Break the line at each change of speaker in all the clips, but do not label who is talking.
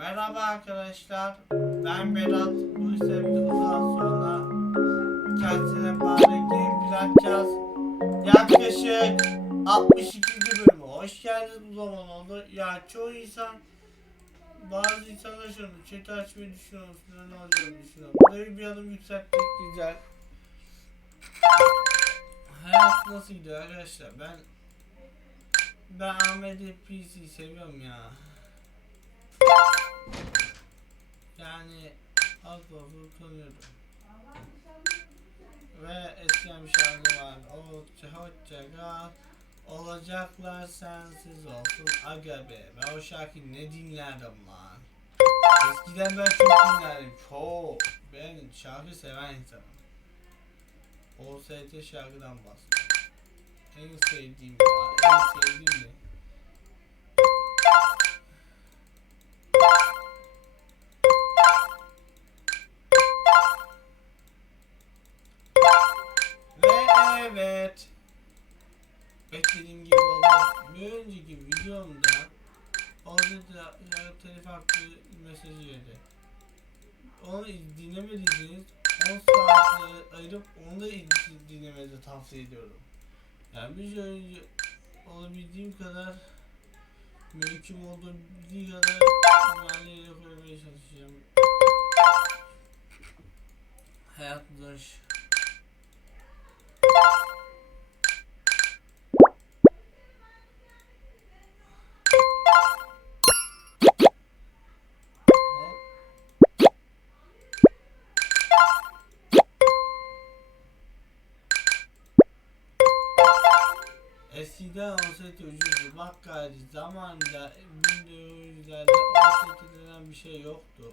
Merhaba arkadaşlar. Ben Berat. Bu ise videodan sonra kendisine bari gameplay atacağız. Yaklaşık 62. bölümü. Hoş geldiniz bu zaman oldu. Ya çoğu insan bazı insanlar şunu chat açmayı düşünüyor musun? Ne olacağını düşünüyor. Burayı bir adım yükselttik güzel. Hayat nasıl gidiyor arkadaşlar? Ben ben AMD PC seviyorum ya. Yani fazla tanıyordum. Ve eskiden bir şarkı var. Hoşça hoşça kal. Olacaklar sensiz olsun aga be. Ben o şarkıyı ne dinlerdim lan. Eskiden ben çok dinlerdim. Çok. Ben şarkı seven insanım. OST şarkıdan bahsediyorum. En sevdiğim ya. En sevdiğim de. Evet. Beklediğim gibi oldu. Bir önceki videomda orada da ya, telif hakkı mesajı geldi. Onu dinlemediyseniz 10 saat ayırıp onu da dinlemenizi tavsiye ediyorum. Yani bir önce olabildiğim kadar mümkün olduğu kadar güvenliğe koymaya çalışacağım. Hayat zor. Eskiden OST ucuzdu. Bak gayri zamanında 1900'lerde OST denen bir şey yoktu.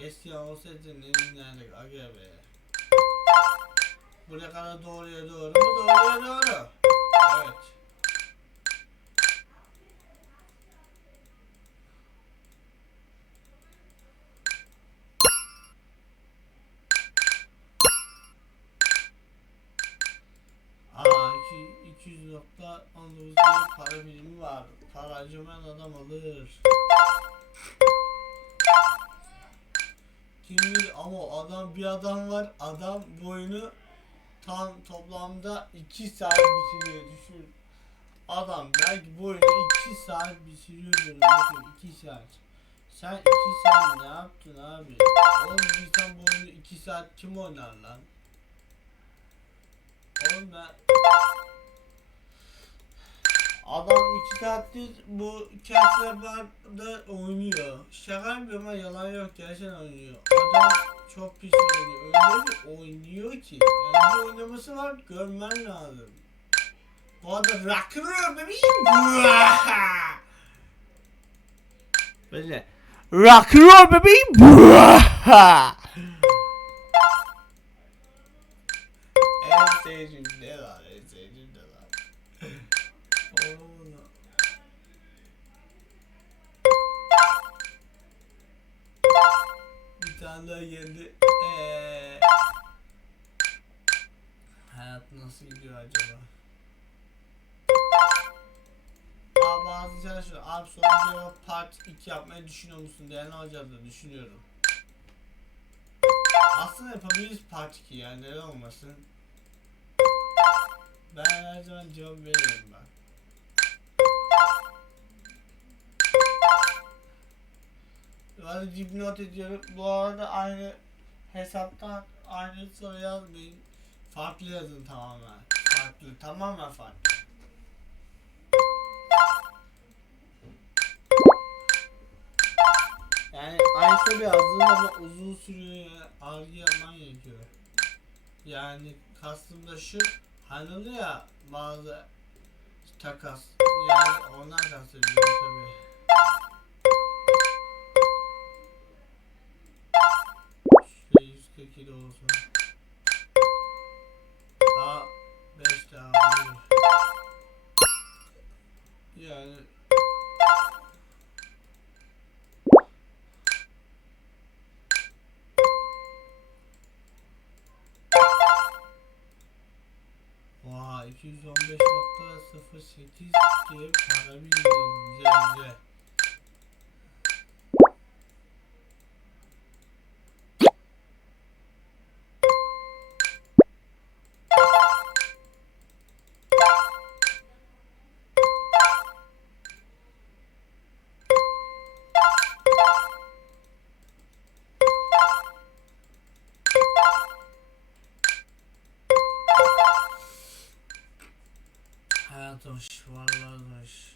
Eskiden OST'nin elinlerdik aga be. Buraya kadar doğruya doğru mu? Doğruya doğru. Evet. Aa, iki- 200.19 bir para birimi var. Para harcamayan adam alır. Kim bilir ama adam bir adam var. Adam boyunu tam toplamda 2 saat bitiriyor düşün. Adam belki boyunu 2 saat bitiriyordur. Bakın 2 saat. Sen 2 saat ne yaptın abi? Oğlum bir insan boyunu 2 saat kim oynar lan? Oğlum ben Adam iki saattir bu Castlevania'da oynuyor. Şaka yapıyorum ama yalan yok gerçekten oynuyor. Adam çok pis oynuyor. Öyle bir oynuyor ki. Yani bir oynaması var görmen lazım. Bu adam rock'n'roll bebeğim. Böyle rock'n'roll bebeğim. en sevdiğim Daha geldi. Eee. Hayat nasıl gidiyor acaba? Aa bazı şöyle abi soru cevap part 2 yapmayı düşünüyor musun diye ne olacağız da düşünüyorum. Aslında yapabiliriz part 2 yani neden olmasın. Ben her zaman cevap veriyorum ben. Hadi dipnot ediyorum. Bu arada aynı hesaptan aynı soru yazmayın. Farklı yazın tamamen. Farklı. Tamamen farklı. Yani aynı soru yazdığında uzun sürüyor. Argı yapman gerekiyor. Yani kastım da şu. Hani ya bazı takas. Yani ondan kastediyorum tabii. ikili olsun. Daha beş daha olur. Yani Vay 215.08 diye bir parametre güzel güzel. Hayat hoş,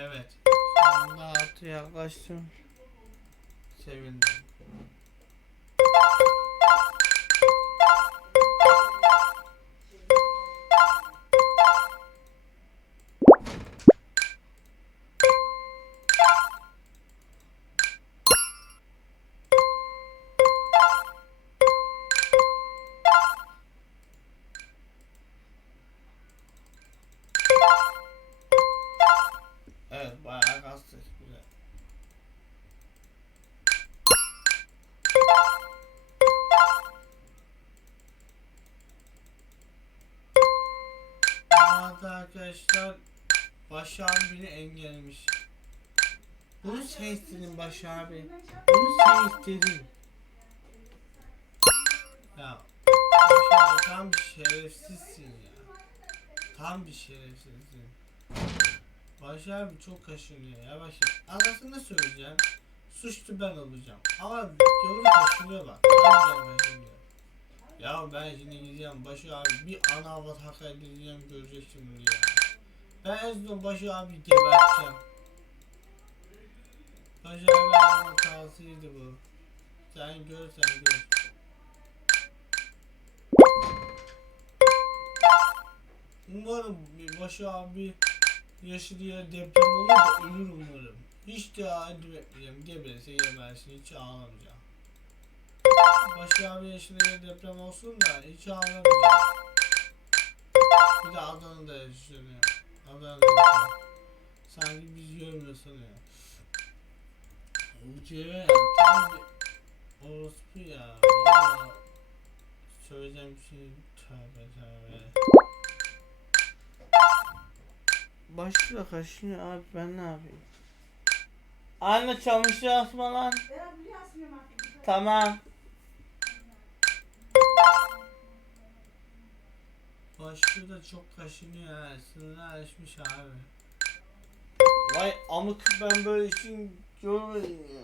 Evet. Sonunda altı yaklaştım. Sevindim. Arada arkadaşlar Baş abi beni engellemiş. Bunu sen istedin Baş abi. Bunu sen istedin. Ya Baş abi tam bir şerefsizsin ya. Tam bir şerefsizsin. Baş abi çok kaşınıyor ya Baş abi. Arasında söyleyeceğim. Suçlu ben olacağım. Ama yolu kaşınıyor bak. Harbiden kaşınıyor. Ya ben şimdi gideceğim Başı abi bir ana avrat hakaret edeceğim göreceksin bunu ya. Ben en son Başı abi geberteceğim. Başı abi hatasıydı bu. Sen gör sen gör. Umarım Başı abi yaşadığı yer deprem olur da ölür umarım. Hiç daha ödüm etmeyeceğim. Geberse gebersin hiç ağlamayacağım. Başı abi yaşadığı yer deprem olsun da hiç ağlamayacağım. Bir de Adana'da yaşanıyor. Adana'da yaşıyor. Sanki biz görmüyor sanıyor. Bu ceve tam bir orospu ya. Valla söyleyeceğim bir şey tövbe tövbe. Başla kaşınıyor abi ben ne yapayım? Anne çamaşır asma lan. Tamam. Başlıyor da çok kaşınıyor ha. Sınırı aşmış abi. Vay amık ben böyle işin görmedim ya.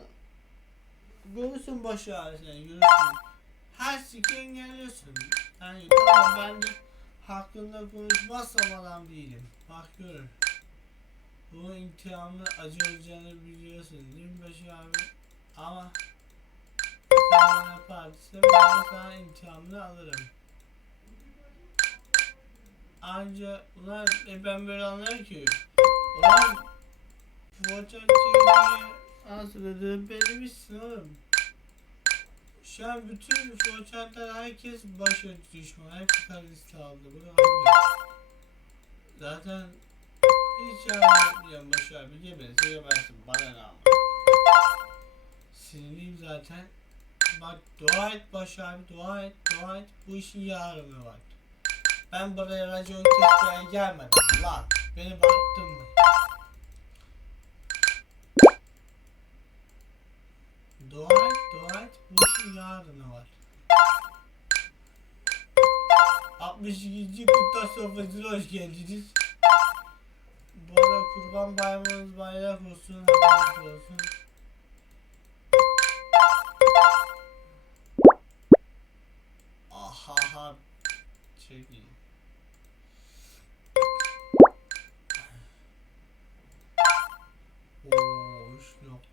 Görürsün başı ağrı sen görürsün. Her şeyi engelliyorsun. Yani tamam ben de hakkında konuşmazsam adam değilim. Bak görün. Bunun intihamı acı olacağını biliyorsun değil mi Başı abi? Ama sen bana yaparsan ben de sana intihamını alırım. Anca ulan e ben böyle anlarım ki. Ulan çizgiye asırdı belirmişsin oğlum. Şu an bütün Foçan'dan herkes başa düşman. Hep karısı aldı. Bu ne abi? Zaten hiç yapmayacağım Baş abi. Geberse gebersin. Bana ne ama. Sinirliyim zaten. Bak dua et Baş abi dua et dua et. Bu işin yarını var. Ben buraya racon tekrar gelmedim lan. Beni baktın mı? Dua et. Bu işin yarını var. 62. Kutlar Sofrası'na hoş geldiniz. Bu arada kurban bayramınız bayrak olsun, haberiniz olsun.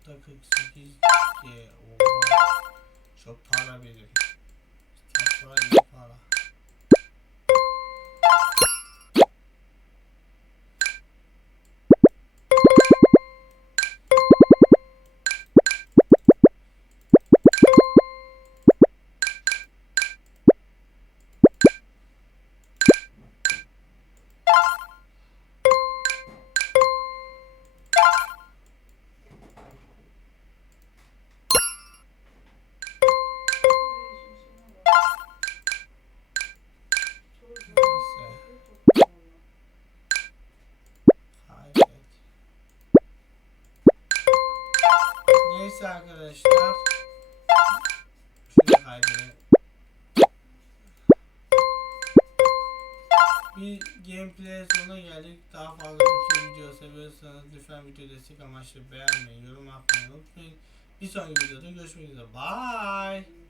3.48 G. Oha. Çok para verir. Çok para iyi para. Neyse arkadaşlar. Şöyle kaydedelim. Bir gameplay sonuna geldik. Daha fazla bu video seviyorsanız lütfen video destek amaçlı beğenmeyi, yorum atmayı unutmayın. Bir sonraki videoda görüşmek üzere. Bye.